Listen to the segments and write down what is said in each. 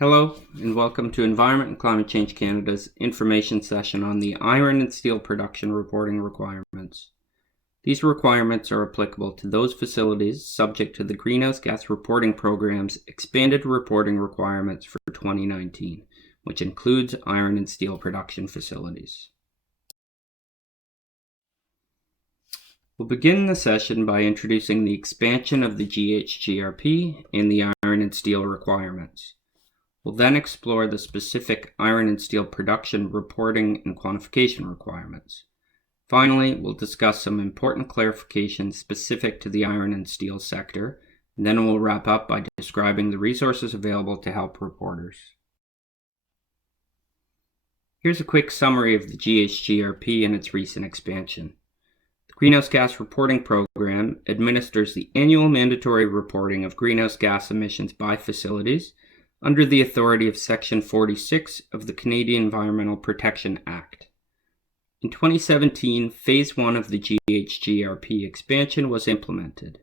Hello, and welcome to Environment and Climate Change Canada's information session on the iron and steel production reporting requirements. These requirements are applicable to those facilities subject to the Greenhouse Gas Reporting Program's expanded reporting requirements for 2019, which includes iron and steel production facilities. We'll begin the session by introducing the expansion of the GHGRP and the iron and steel requirements. We'll then explore the specific iron and steel production reporting and quantification requirements. Finally, we'll discuss some important clarifications specific to the iron and steel sector, and then we'll wrap up by describing the resources available to help reporters. Here's a quick summary of the GHGRP and its recent expansion. The Greenhouse Gas Reporting Program administers the annual mandatory reporting of greenhouse gas emissions by facilities under the authority of Section 46 of the Canadian Environmental Protection Act. In 2017, Phase 1 of the GHGRP expansion was implemented.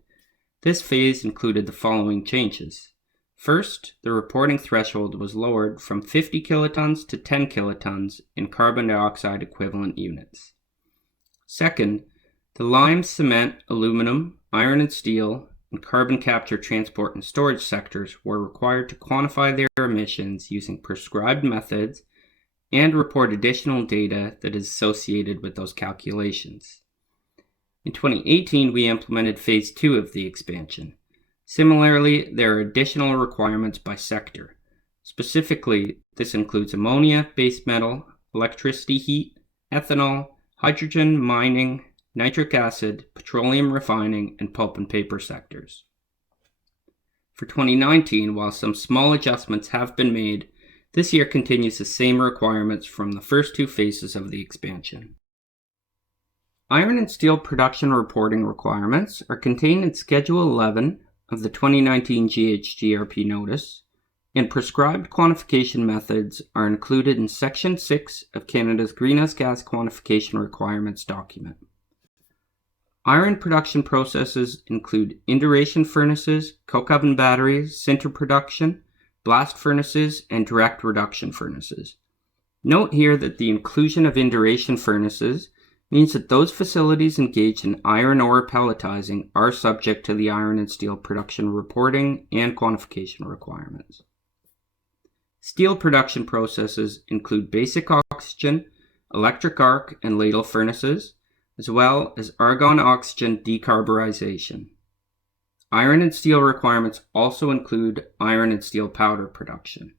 This phase included the following changes. First, the reporting threshold was lowered from 50 kilotons to 10 kilotons in carbon dioxide equivalent units. Second, the lime, cement, aluminum, iron and steel, and carbon capture, transport, and storage sectors were required to quantify their emissions using prescribed methods and report additional data that is associated with those calculations. In 2018, we implemented Phase 2 of the expansion. Similarly, there are additional requirements by sector. Specifically, this includes ammonia, base metal, electricity heat, ethanol, hydrogen, mining, nitric acid, petroleum refining, and pulp and paper sectors. For 2019, while some small adjustments have been made, this year continues the same requirements from the first two phases of the expansion. Iron and steel production reporting requirements are contained in Schedule 11 of the 2019 GHGRP notice, and prescribed quantification methods are included in Section 6 of Canada's Greenhouse Gas Quantification Requirements document. Iron production processes include induration furnaces, coke oven batteries, sinter production, blast furnaces, and direct reduction furnaces. Note here that the inclusion of induration furnaces means that those facilities engaged in iron ore pelletizing are subject to the iron and steel production reporting and quantification requirements. Steel production processes include basic oxygen, electric arc, and ladle furnaces, as well as argon-oxygen decarburization. Iron and steel requirements also include iron and steel powder production.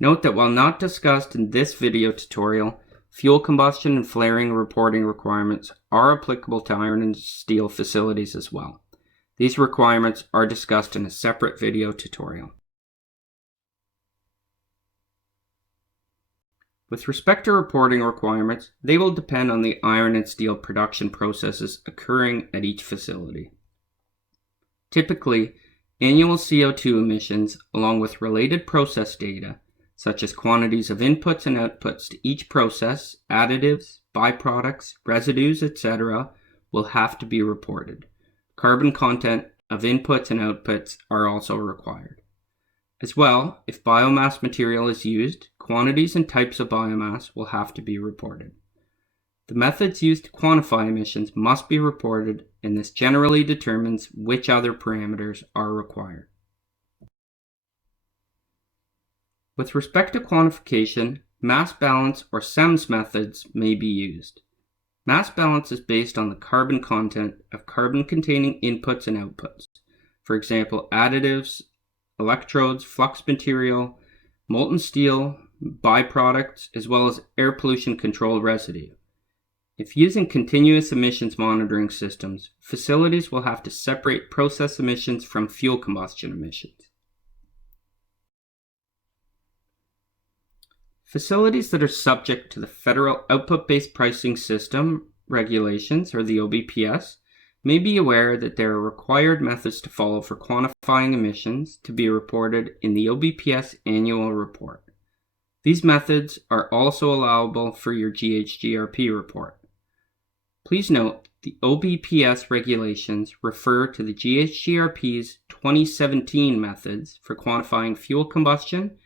Note that while not discussed in this video tutorial, fuel combustion and flaring reporting requirements are applicable to iron and steel facilities as well. These requirements are discussed in a separate video tutorial. With respect to reporting requirements, they will depend on the iron and steel production processes occurring at each facility. Typically, annual CO2 emissions, along with related process data, such as quantities of inputs and outputs to each process, additives, byproducts, residues, etc., will have to be reported. Carbon content of inputs and outputs are also required. As well, if biomass material is used, quantities and types of biomass will have to be reported. The methods used to quantify emissions must be reported, and this generally determines which other parameters are required. With respect to quantification, mass balance or SEMS methods may be used. Mass balance is based on the carbon content of carbon-containing inputs and outputs. For example, additives, electrodes, flux material, molten steel, byproducts, as well as air pollution control residue. If using continuous emissions monitoring systems, facilities will have to separate process emissions from fuel combustion emissions. Facilities that are subject to the Federal Output-Based Pricing System regulations, or the OBPS, may be aware that there are required methods to follow for quantifying emissions to be reported in the OBPS annual report. These methods are also allowable for your GHGRP report. Please note, the OBPS regulations refer to the GHGRP's 2017 methods for quantifying fuel combustion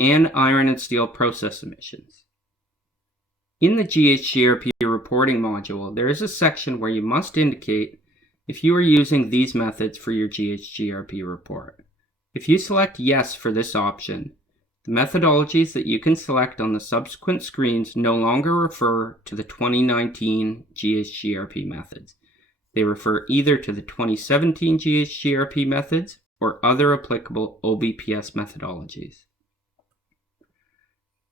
and iron and steel process emissions. In the GHGRP reporting module, there is a section where you must indicate if you are using these methods for your GHGRP report. If you select yes for this option, the methodologies that you can select on the subsequent screens no longer refer to the 2019 GHGRP methods. They refer either to the 2017 GHGRP methods or other applicable OBPS methodologies.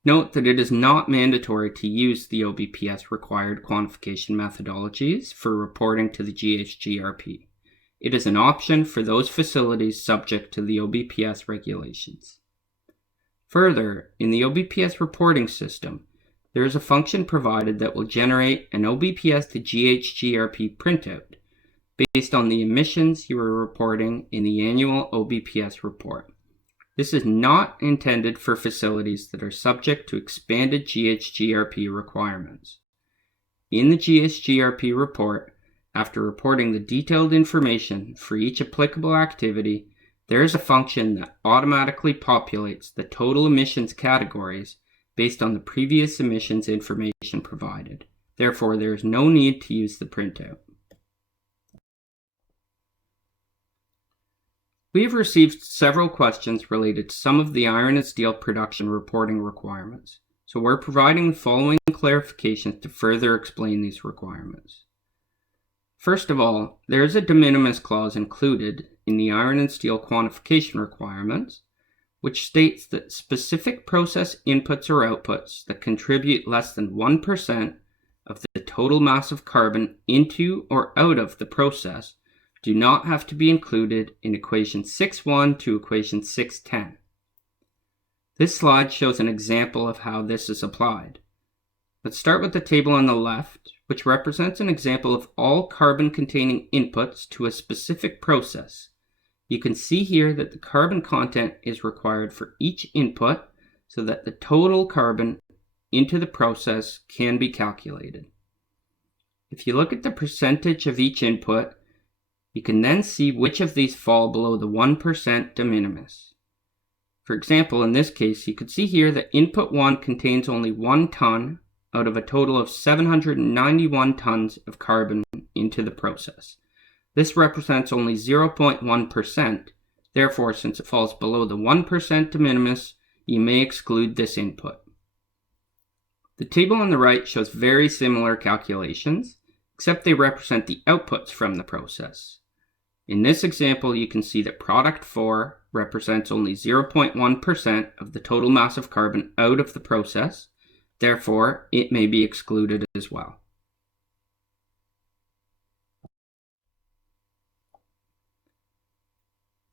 Note that it is not mandatory to use the OBPS required quantification methodologies for reporting to the GHGRP. It is an option for those facilities subject to the OBPS regulations. Further, in the OBPS reporting system, there is a function provided that will generate an OBPS to GHGRP printout based on the emissions you are reporting in the annual OBPS report. This is not intended for facilities that are subject to expanded GHGRP requirements. In the GHGRP report, after reporting the detailed information for each applicable activity, there is a function that automatically populates the total emissions categories based on the previous emissions information provided. Therefore, there is no need to use the printout. We have received several questions related to some of the iron and steel production reporting requirements, so we're providing the following clarifications to further explain these requirements. First of all, there is a de minimis clause included in the iron and steel quantification requirements, which states that specific process inputs or outputs that contribute less than 1% of the total mass of carbon into or out of the process do not have to be included in equation 6.1 to equation 6.10. This slide shows an example of how this is applied. Let's start with the table on the left, which represents an example of all carbon-containing inputs to a specific process. You can see here that the carbon content is required for each input so that the total carbon into the process can be calculated. If you look at the percentage of each input, you can then see which of these fall below the 1% de minimis. For example, in this case, you could see here that input 1 contains only 1 ton out of a total of 791 tons of carbon into the process. This represents only 0.1%. Therefore, since it falls below the 1% de minimis, you may exclude this input. The table on the right shows very similar calculations, except they represent the outputs from the process. In this example, you can see that product 4 represents only 0.1% of the total mass of carbon out of the process. Therefore, it may be excluded as well.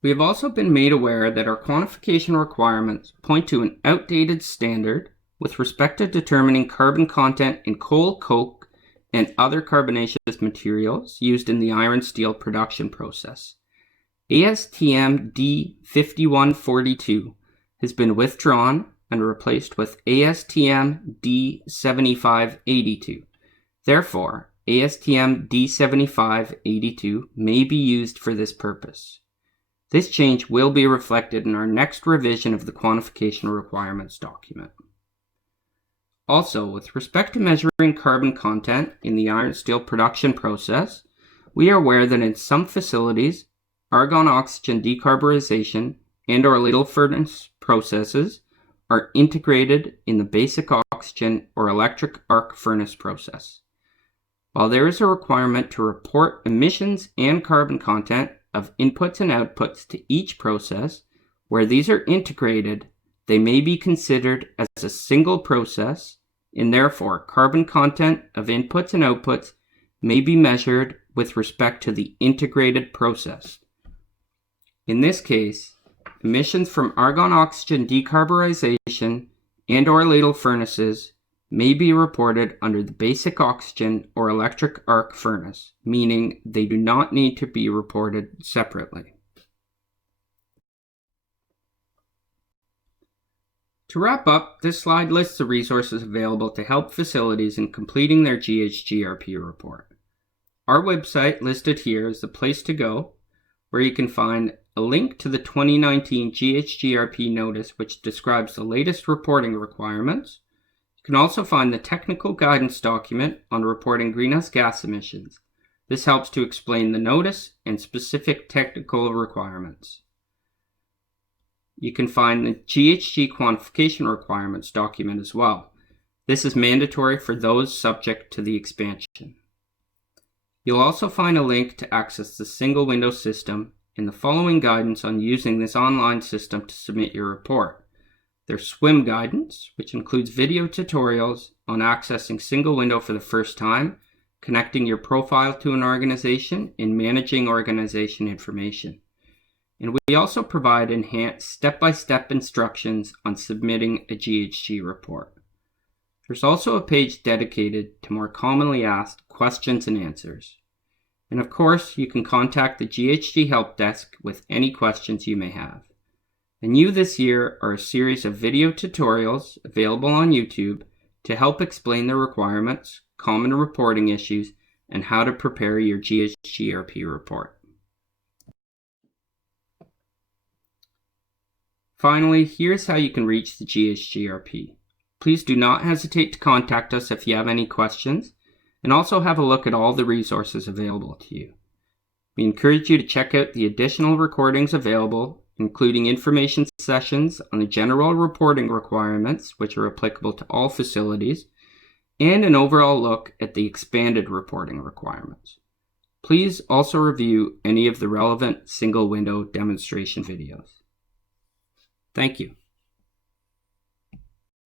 We have also been made aware that our quantification requirements point to an outdated standard with respect to determining carbon content in coal, coke, and other carbonaceous materials used in the iron steel production process. ASTM D5142 has been withdrawn and replaced with ASTM D7582. Therefore, ASTM D7582 may be used for this purpose. This change will be reflected in our next revision of the quantification requirements document. Also, with respect to measuring carbon content in the iron steel production process, we are aware that in some facilities, argon oxygen decarburization and/or ladle furnace processes are integrated in the basic oxygen or electric arc furnace process. While there is a requirement to report emissions and carbon content of inputs and outputs to each process, where these are integrated, they may be considered as a single process, and therefore carbon content of inputs and outputs may be measured with respect to the integrated process. In this case, emissions from argon oxygen decarburization and/or ladle furnaces may be reported under the basic oxygen or electric arc furnace, meaning they do not need to be reported separately. To wrap up, this slide lists the resources available to help facilities in completing their GHGRP report. Our website listed here is the place to go, where you can find a link to the 2019 GHGRP notice which describes the latest reporting requirements. You can also find the technical guidance document on reporting greenhouse gas emissions. This helps to explain the notice and specific technical requirements. You can find the GHG quantification requirements document as well. This is mandatory for those subject to the expansion. You'll also find a link to access the single window system and the following guidance on using this online system to submit your report. There's swim guidance, which includes video tutorials on accessing single window for the first time, connecting your profile to an organization, and managing organization information. And we also provide enhanced step-by-step instructions on submitting a GHG report. There's also a page dedicated to more commonly asked questions and answers. And of course, you can contact the GHG Help Desk with any questions you may have. The new this year are a series of video tutorials available on YouTube to help explain the requirements, common reporting issues, and how to prepare your GHGRP report. Finally, here's how you can reach the GHGRP. Please do not hesitate to contact us if you have any questions, and also have a look at all the resources available to you. We encourage you to check out the additional recordings available, including information sessions on the general reporting requirements, which are applicable to all facilities, and an overall look at the expanded reporting requirements. Please also review any of the relevant single window demonstration videos. Thank you.